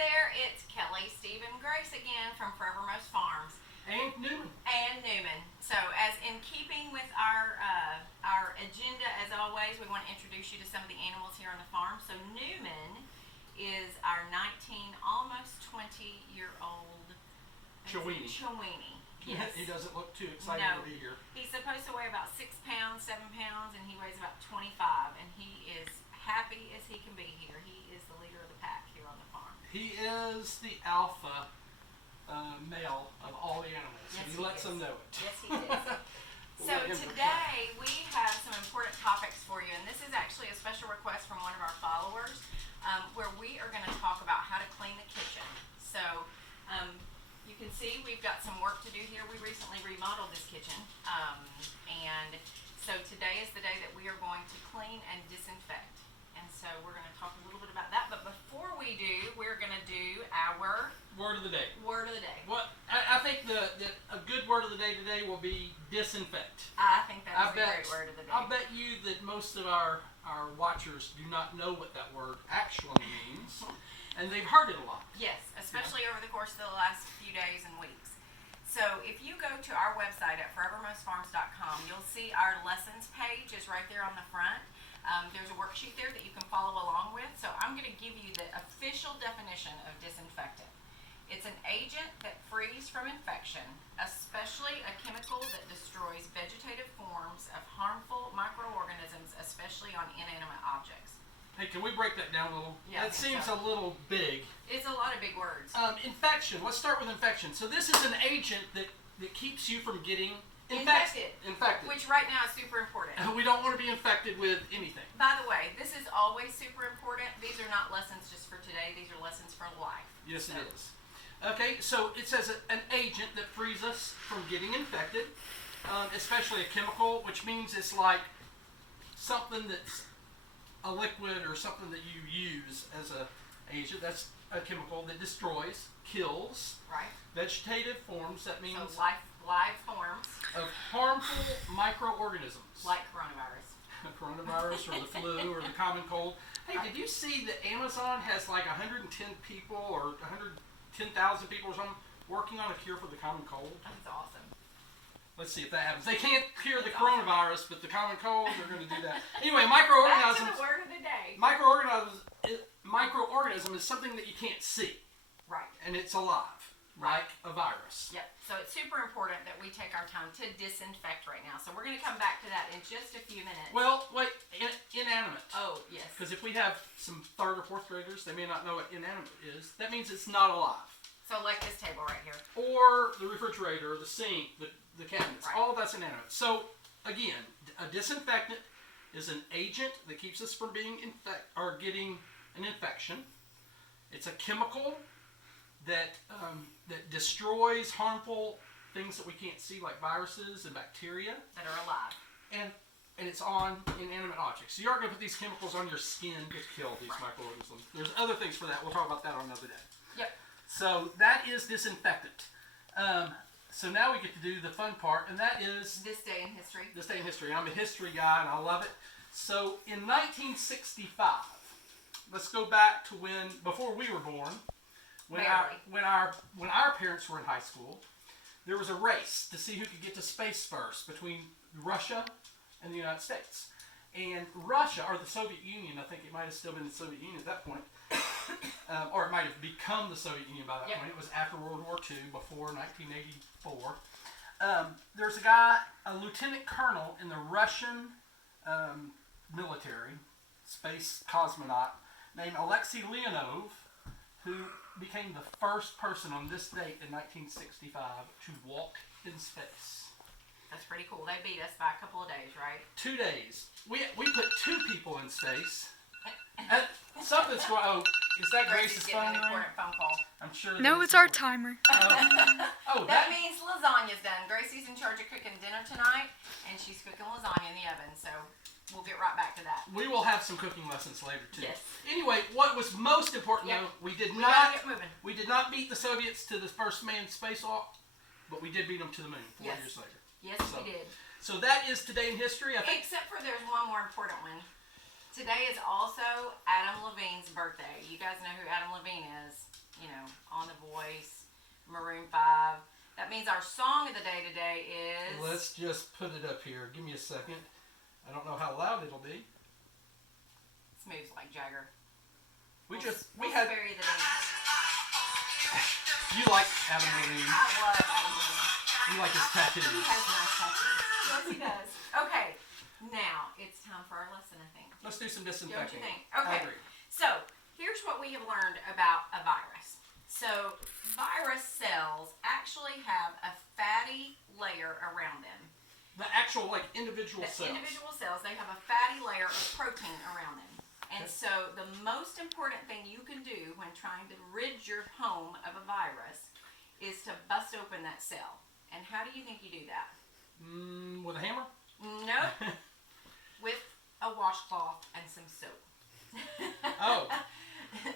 there, it's Kelly, Steve, and Grace again from Forevermost Farms. And Newman. So, as in keeping with our agenda, as always, we want to introduce you to some of the animals here on the farm. So, Newman is our 19, almost 20-year-old Chiweenie. Yes. He doesn't look too excited to be here. He's supposed to weigh about 6 pounds, 7 pounds, and he weighs about 25. And he is happy as he can be here. He is the leader of the pack here on the farm. He is the alpha male of all the animals. Yes, he lets them know it. Yes, he is. So today we have some important topics for you, and this is actually a special request from one of our followers, where we are going to talk about how to clean the kitchen. So you can see we've got some work to do here. We recently remodeled this kitchen, and so today is the day that we are going to clean and disinfect. And so we're going to talk a little bit about that. But before we do, we're going to do our word of the day. Word of the day. What I think that a good word of the day today will be disinfect. I think that's a great word of the day. I bet you that most of our watchers do not know what that word actually means, and they've heard it a lot. Yes, especially over the course of the last few days and weeks. So if you go to our website at forevermostfarms.com, you'll see our lessons page is right there on the front. There's a worksheet there that you can follow along with. So I'm going to give you the official definition of disinfectant. It's an agent that frees from infection, especially a chemical that destroys vegetative forms of harmful microorganisms, especially on inanimate objects. Hey, can we break that down a little? Yeah, that seems a little big. It's a lot of big words. Infection. Let's start with infection. So this is an agent that keeps you from getting Infected. Infected. Which right now is super important. We don't want to be infected with anything. By the way, this is always super important. These are not lessons just for today. These are lessons for life. Yes, it is. Okay, so it says an agent that frees us from getting infected, especially a chemical, which means it's like something that's a liquid or something that you use as an agent. That's a chemical that destroys, kills vegetative forms. That means live forms of harmful microorganisms. Like coronavirus. Coronavirus or the flu or the common cold. Hey, did you see that Amazon has like 110 people or 110,000 people or something working on a cure for the common cold? That's awesome. Let's see if that happens. They can't cure the coronavirus, but the common cold, they're going to do that. Anyway, microorganisms. Back to the word of the day. Microorganism is something that you can't see. Right. And it's alive, like a virus. Yep. So it's super important that we take our time to disinfect right now. So we're going to come back to that in just a few minutes. Well, wait, inanimate. Oh, yes. Because if we have some 3rd or 4th graders, they may not know what inanimate is. That means it's not alive. So like this table right here. Or the refrigerator, the sink, the cabinets. Right. All of that's inanimate. So, again, a disinfectant is an agent that keeps us from being getting an infection. It's a chemical that destroys harmful things that we can't see, like viruses and bacteria that are alive, and it's on inanimate objects. So you aren't going to put these chemicals on your skin to kill these microorganisms. There's other things for that. We'll talk about that on another day. Yep. So that is disinfectant. So now we get to do the fun part, and that is this day in history. This day in history. I'm a history guy, and I love it. So in 1965, let's go back to before we were born. When our parents were in high school, there was a race to see who could get to space first between Russia and the United States. And Russia, or the Soviet Union, I think it might have still been the Soviet Union at that point, or it might have become the Soviet Union by that point. It was after World War II, before 1984. There's a guy, a lieutenant colonel in the Russian military, space cosmonaut, named Alexei Leonov, who became the first person on this date in 1965 to walk in space. That's pretty cool. They beat us by a couple of days, right? 2 days. We put 2 people in space. Something's going. Oh, is that Grace's phone? An important phone call. I'm sure. No, it's our timer. That means lasagna's done. Gracie's in charge of cooking dinner tonight, and she's cooking lasagna in the oven. So we'll get right back to that. We will have some cooking lessons later too. Yes. Anyway, what was most important though, we did not beat the Soviets to the first manned spacewalk, but we did beat them to the moon 4 years later. Yes, we did. So that is today in history. I think. Except for there's one more important one. Today is also Adam Levine's birthday. You guys know who Adam Levine is. On the Voice, Maroon 5. That means our song of the day today is... Let's just put it up here. Give me a second. I don't know how loud it'll be. Smooth like Jagger. We we'll had... spare you the dance. You like Adam Levine. I love Adam Levine. You like his tattoos. He has nice tattoos. Yes, he does. Okay, now it's time for our lesson, I think. Let's do some Don't disinfecting. you think? Okay. I agree. So, here's what we have learned about a virus. So, virus cells actually have a fatty layer around them. The actual, individual cells. Individual cells, they have a fatty layer of protein around them. And so, the most important thing you can do when trying to rid your home of a virus is to bust open that cell. And how do you think you do that? With a hammer? Nope. With a washcloth and some soap. Oh.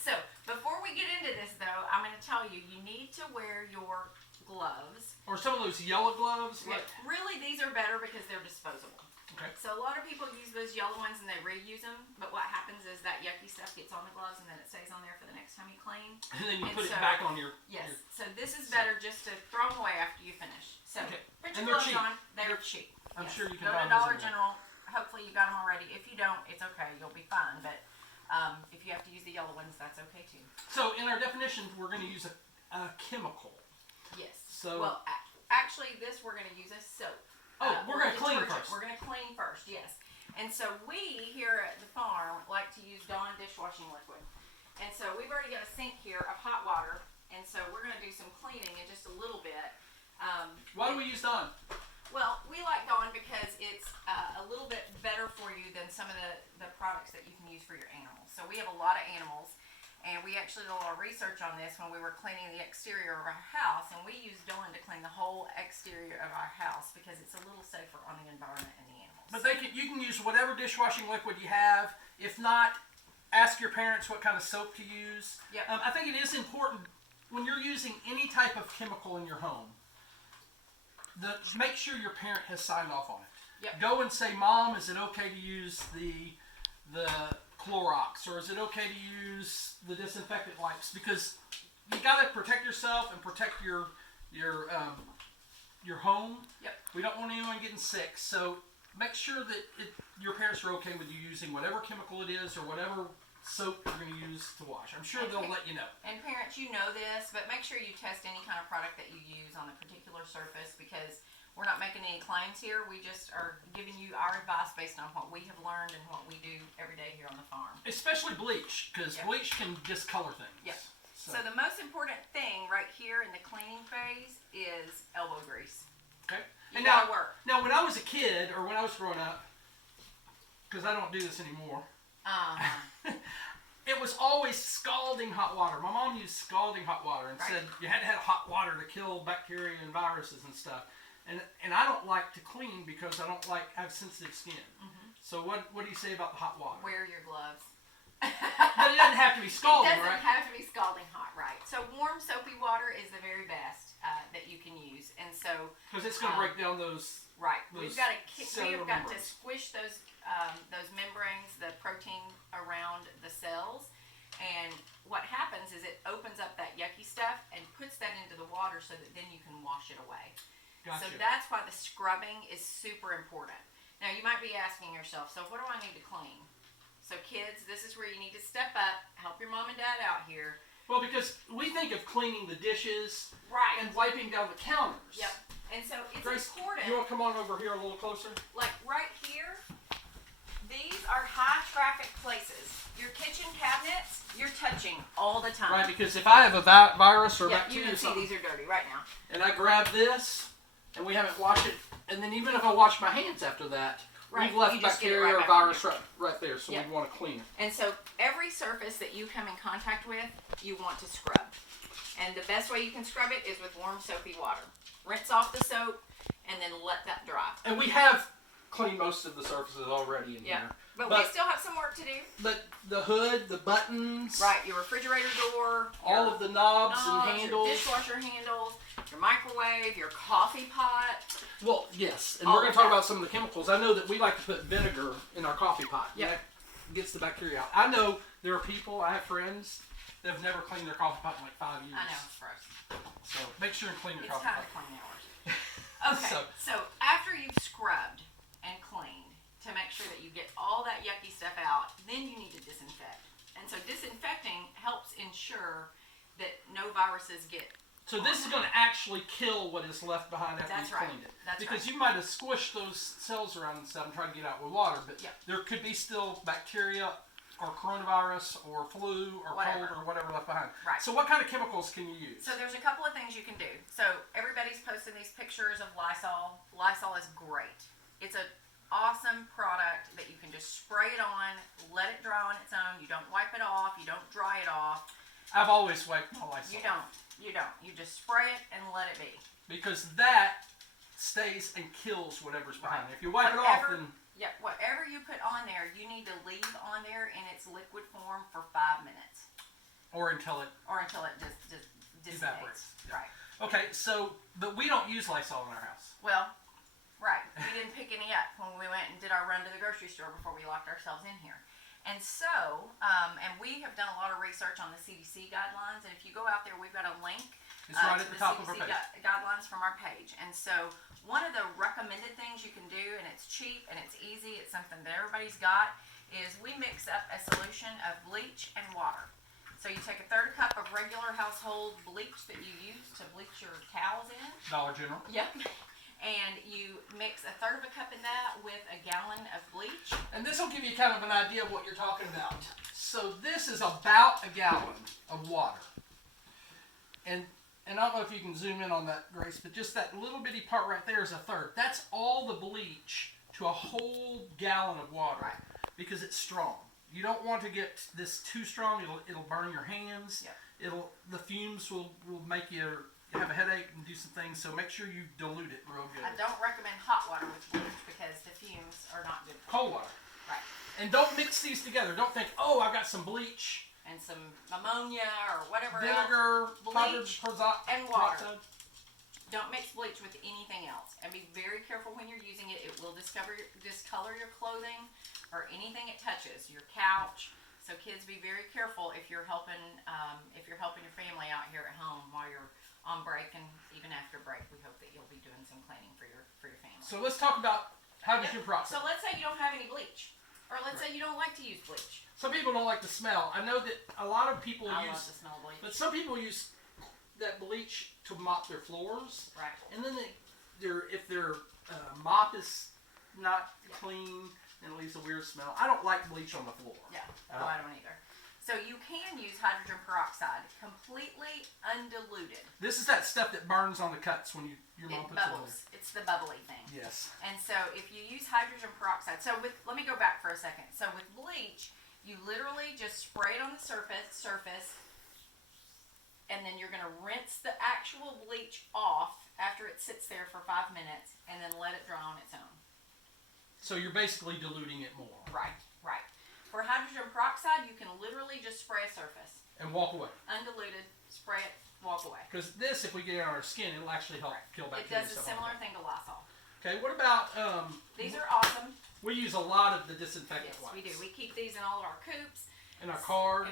So, before we get into this, though, I'm going to tell you, you need to wear your gloves. Or some of those yellow gloves. Really, these are better because they're disposable. Okay. So, a lot of people use those yellow ones and they reuse them. But what happens is that yucky stuff gets on the gloves and then it stays on there for the next time you clean. And then you put it back on your... Yes. So, this is better just to throw them away after you finish. So, put your gloves on. They're cheap. I'm sure you can go buy to those Dollar anywhere. General. Hopefully, you got them already. If you don't, it's okay. You'll be fine. But if you have to use the yellow ones, that's okay too. So, in our definition, we're going to use a chemical. Yes. So, well, actually, this we're going to use as soap. We're going to clean first. We're going to clean first, yes. And so we here at the farm like to use Dawn dishwashing liquid. And so we've already got a sink here of hot water. And so we're going to do some cleaning in just a little bit. Why do we use Dawn? Well, we like Dawn because it's a little bit better for you than some of the products that you can use for your animals. So we have a lot of animals. And we actually did a lot of research on this when we were cleaning the exterior of our house. And we use Dawn to clean the whole exterior of our house because it's a little safer on the environment and the animals. But you can use whatever dishwashing liquid you have. If not, ask your parents what kind of soap to use. Yep. I think it is important when you're using any type of chemical in your home, make sure your parent has signed off on it. Yep. Go and say, Mom, is it okay to use the Clorox, or is it okay to use the disinfectant wipes? Because you got to protect yourself and protect your home. Yep. We don't want anyone getting sick, so make sure that your parents are okay with you using whatever chemical it is or whatever soap you're going to use to wash. I'm sure they'll let you know. And parents, you know this, but make sure you test any kind of product that you use on a particular surface because we're not making any claims here. We just are giving you our advice based on what we have learned and what we do every day here on the farm. Especially bleach, because bleach can discolor things. Yep. So the most important thing right here in the cleaning phase is elbow grease. Okay. You gotta work. Now, when I was a kid, or when I was growing up, because I don't do this anymore, it was always scalding hot water. My mom used scalding hot water and said you had to have hot water to kill bacteria and viruses and stuff. And I don't like to clean because I have sensitive skin. Mm-hmm. So what do you say about the hot water? Wear your gloves. But it doesn't have to be scalding, right? It doesn't have to be scalding hot, right? So warm soapy water is the very best that you can use, and so because it's going to break down those. Right. Those we've got to membranes. squish those membranes, the protein around the cells, and what happens is it opens up that yucky stuff and puts that into the water so that then you can wash it away. Gotcha. So that's why the scrubbing is super important. Now you might be asking yourself, so what do I need to clean? So kids, this is where you need to step up, help your mom and dad out here. Well, because we think of cleaning the dishes and Right. wiping down the counters. Yep. And so it's Grace, important. you want to come on over here a little closer? Like right here, these are high traffic places. Your kitchen cabinets, you're touching all the time. Right, because if I have a virus or you bacteria can see these are dirty right now. and I grab this and we haven't washed it, and then even if I wash my hands after that, we've left you just get it bacteria or right back virus right there, so we want to clean it. And so every surface that you come in contact with, you want to scrub. And the best way you can scrub it is with warm soapy water. Rinse off the soap and then let that dry. And we have cleaned most of the surfaces already in here. But we still have some work to do. But the hood, the buttons, Right, your refrigerator door, all of the knobs and your handles. dishwasher handles, your microwave, your coffee pot. Well, yes, and All we're going of to talk that. about some of the chemicals. I know that we like to put vinegar in our coffee pot. Yep. That gets the bacteria out. I know there are people, I have friends they've never cleaned their coffee pot in like 5 years. I know, it's gross. So make sure and clean your It's coffee time pot. to clean yours. Okay, so after you've scrubbed and cleaned to make sure that you get all that yucky stuff out, then you need to disinfect. And so disinfecting helps ensure that no viruses get. So this is going to actually kill what is left behind after you've cleaned it. That's because right. you might have squished those cells around and stuff and tried to get out with water, but there could be still bacteria or coronavirus or flu or cold or whatever left behind. Right. So what kind of chemicals can you use? So there's a couple of things you can do. So everybody's posting these pictures of Lysol. Lysol is great. It's an awesome product that you can just spray it on, let it dry on its own. You don't wipe it off. You don't dry it off. I've always wiped my Lysol. You don't. You don't. You just spray it and let it be. Because that stays and kills whatever's behind it. If you wipe it off, then... Yeah, whatever you put on there, you need to leave on there in its liquid form for 5 minutes. Or until it just dissipates. evaporates. Yeah. Right. Okay, so, but we don't use Lysol in our house. Well, right. We didn't pick any up when we went and did our run to the grocery store before we locked ourselves in here. And so, and we have done a lot of research on the CDC guidelines, and if you go out there, we've got a link It's right to at the the top of our CDC page. guidelines from our page. And so, one of the recommended things you can do, and it's cheap and it's easy, it's something that everybody's got, is we mix up a solution of bleach and water. So you take a third cup of regular household bleach that you use to bleach your towels in. Dollar General. Yep. And you mix a third of a cup in that with a gallon of bleach. And this will give you kind of an idea of what you're talking about. So this is about a gallon of water. And I don't know if you can zoom in on that, Grace, but just that little bitty part right there is a third. That's all the bleach to a whole gallon of water. Right. Because it's strong. You don't want to get this too strong. It'll burn your hands. Yep. The fumes will make you have a headache and do some things. So make sure you dilute it real good. I don't recommend hot water with bleach because the fumes are not good. Cold water. Right. And don't mix these together. Don't think, oh, I've got some bleach. And some ammonia or whatever Vinegar, else. Bleach and water. peroxide. Don't mix bleach with anything else. And be very careful when you're using it. It will discolor your clothing or anything it touches. Your couch. So kids, be very careful if you're helping your family out here at home while you're on break and even after break. We hope that you'll be doing some cleaning for your family. So let's talk about hydrogen peroxide. So let's say you don't have any bleach. Or let's say you don't like to use bleach. Some people don't like the smell. I know that a lot of people I use, love the smell of bleach. but some people use that bleach to mop their floors. Right. And then if their mop is not clean and it leaves a weird smell. I don't like bleach on the floor. Yeah. No, I don't either. So you can use hydrogen peroxide, completely undiluted. This is that stuff that burns on the cuts when your mom It puts it in bubbles. It's the bubbly thing. there. Yes. And so if you use hydrogen peroxide, let me go back for a second. So with bleach, you literally just spray it on the surface, and then you're going to rinse the actual bleach off after it sits there for 5 minutes, and then let it dry on its own. So you're basically diluting it more. Right. For hydrogen peroxide, you can literally just spray a surface. And walk away. Undiluted, spray it, walk away. Because this, if we get it on our skin, it'll actually help kill It bacteria. does a similar thing to Lysol. Okay, what about, These are awesome. we use a lot of the disinfectant Yes, wipes. we do. We keep these in all of our coops. In our cars.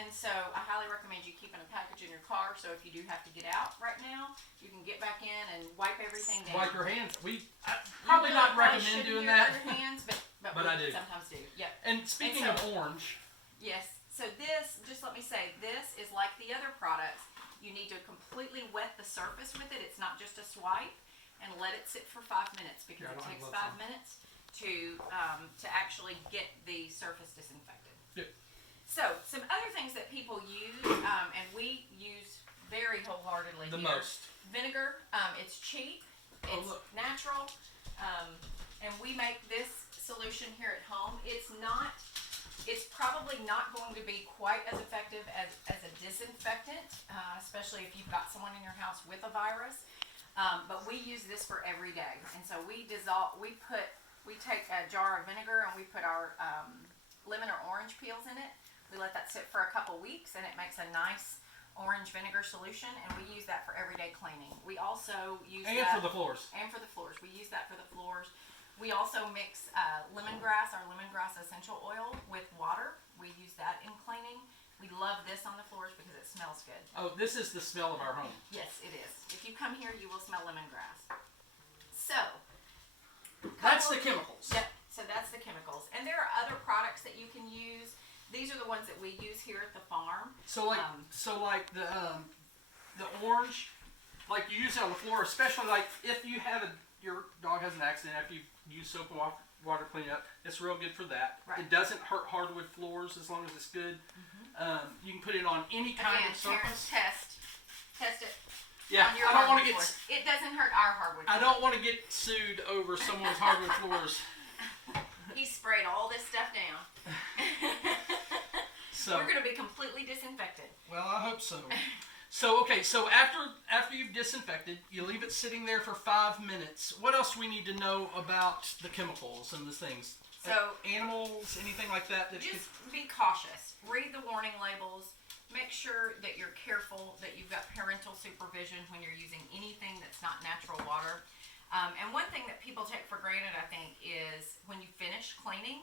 And so I highly recommend you keeping a package in your car, so if you do have to get out right now, you can get back in and wipe everything down. Wipe your hands. I probably not recommend doing that. Your hands, but But we I do. sometimes do. Yep. And speaking of orange, Yes. So this, just let me say, this is like the other products. You need to completely wet the surface with it. It's not just a swipe, and let it sit for 5 minutes because Yeah, I it don't takes have 5 gloves on. minutes to actually get the surface disinfected. Yeah. So some other things that people use, and we use very wholeheartedly the here. most. Vinegar. It's cheap. Oh, It's look. natural. And we make this solution here at home. It's probably not going to be quite as effective as a disinfectant, especially if you've got someone in your house with a virus. But we use this for every day. And so we take a jar of vinegar and we put our lemon or orange peels in it. We let that sit for a couple weeks and it makes a nice orange vinegar solution, and we use that for everyday cleaning. We also use And that for the floors. And for the floors. We use that for the floors. We also mix our Lemongrass Essential Oil with water. We use that in cleaning. We love this on the floors because it smells good. Oh, this is the smell of our home. Yes, it is. If you come here, you will smell lemongrass. So, That's the chemicals. Yep. So that's the chemicals, and there are other products that you can use. These are the ones that we use here at the farm. So like the orange, like you use it on the floor, especially like if you have your dog has an accident after you use soap and water clean up. It's real good for that. Right. It doesn't hurt hardwood floors as long as it's good. You can put it on any kind of surface. Test it. Yeah, on your I don't want to hardwood get. floors. It doesn't hurt our hardwood I floors. don't want to get sued over someone's hardwood floors. He sprayed all this stuff down. So we're going to be completely disinfected. well, I hope so. So okay, so after you've disinfected, you leave it sitting there for 5 minutes. What else do we need to know about the chemicals and the things? So Animals, anything like that? just be cautious. Read the warning labels. Make sure that you're careful, that you've got parental supervision when you're using anything that's not natural water. And one thing that people take for granted, I think, is when you finish cleaning,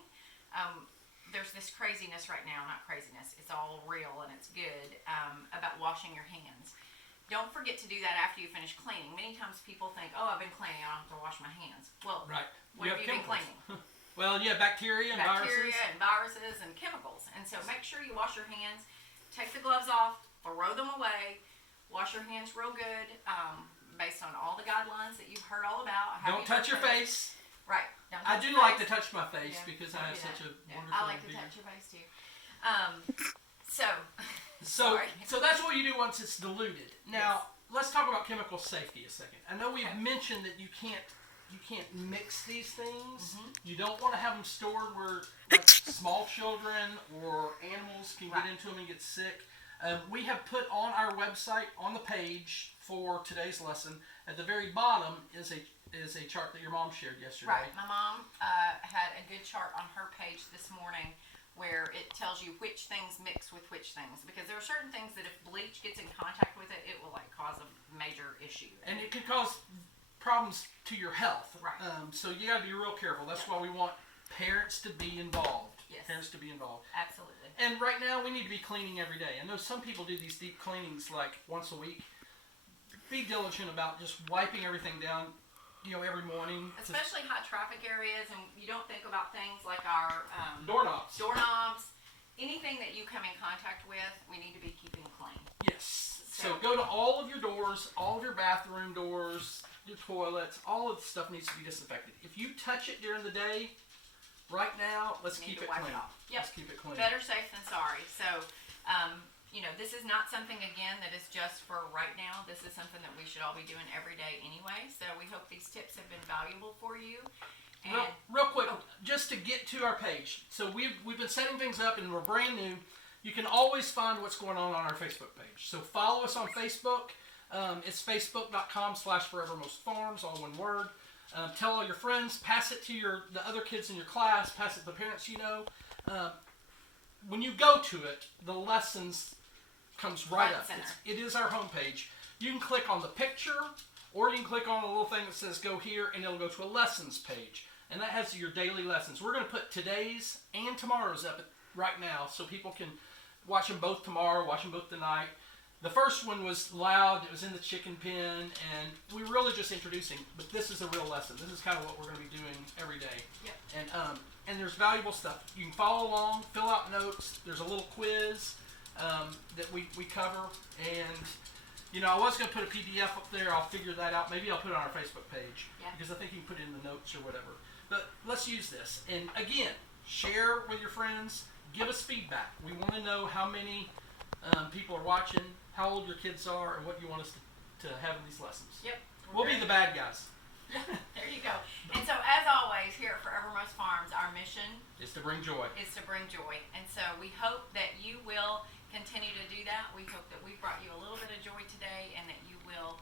there's this craziness right now, not craziness, it's all real and it's good, about washing your hands. Don't forget to do that after you finish cleaning. Many times people think, oh, I've been cleaning, I don't have to wash my hands. Well, Right. what have you been cleaning? Well, yeah, bacteria and Bacteria viruses. and viruses and chemicals. And so make sure you wash your hands, take the gloves off, throw them away, wash your hands real good, based on all the guidelines that you've heard all about. Don't touch your face. Right. Don't I touch do your like to face. touch my face Yeah, because don't I have do such that. a Yeah, wonderful I like to beard. touch your face too. So Sorry. so that's what you do once it's diluted. Now let's talk about chemical safety a second. I know we've mentioned that you can't mix these things. You don't want to have them stored where like, small children or animals can get into them and get sick. We have put on our website on the page for today's lesson at the very bottom is a chart that your mom shared yesterday. Right. My mom had a good chart on her page this morning where it tells you which things mix with which things, because there are certain things that if bleach gets in contact with it, it will like cause a major issue. And it can cause problems to your health. Right. So you got to be real careful. That's why we want parents to be involved. Yes. Parents to be involved. Absolutely. And right now we need to be cleaning every day. I know some people do these deep cleanings like once a week. Be diligent about just wiping everything down, every morning. Especially high traffic areas, and you don't think about things like our Doorknobs. Anything that you come in contact with, we need to be keeping clean. Yes. So go to all of your doors, all of your bathroom doors, your toilets, all of the stuff needs to be disinfected. If you touch it during the day, right now, let's keep it clean. Yep. Let's keep it clean. Better safe than sorry. So, this is not something, again, that is just for right now. This is something that we should all be doing every day anyway. So we hope these tips have been valuable for you. And Real quick, just to get to our page. So we've been setting things up and we're brand new. You can always find what's going on our Facebook page. So follow us on Facebook. It's facebook.com/forevermostfarms, all one word. Tell all your friends. Pass it to the other kids in your class. Pass it to the parents you know. When you go to it, the lessons comes right up. It is our homepage. You can click on the picture, or you can click on a little thing that says go here, and it'll go to a lessons page. And that has your daily lessons. We're going to put today's and tomorrow's up right now so people can watch them both tomorrow, watch them both tonight. The first one was loud. It was in the chicken pen, and we were really just introducing. But this is a real lesson. This is kind of what we're going to be doing every day. Yep. And there's valuable stuff. You can follow along, fill out notes. There's a little quiz that we cover. And, I was going to put a PDF up there. I'll figure that out. Maybe I'll put it on our Facebook page. Yeah. Because I think you can put it in the notes or whatever. But let's use this. And, again, share with your friends. Give us feedback. We want to know how many people are watching, how old your kids are, and what you want us to have in these lessons. Yep. We'll be the bad guys. There you go. And so, as always, here at Forevermost Farms, our mission Is to bring joy. And so we hope that you will continue to do that. We hope that we've brought you a little bit of joy today and that you will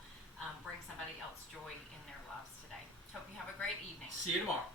bring somebody else joy in their lives today. Hope you have a great evening. See you tomorrow.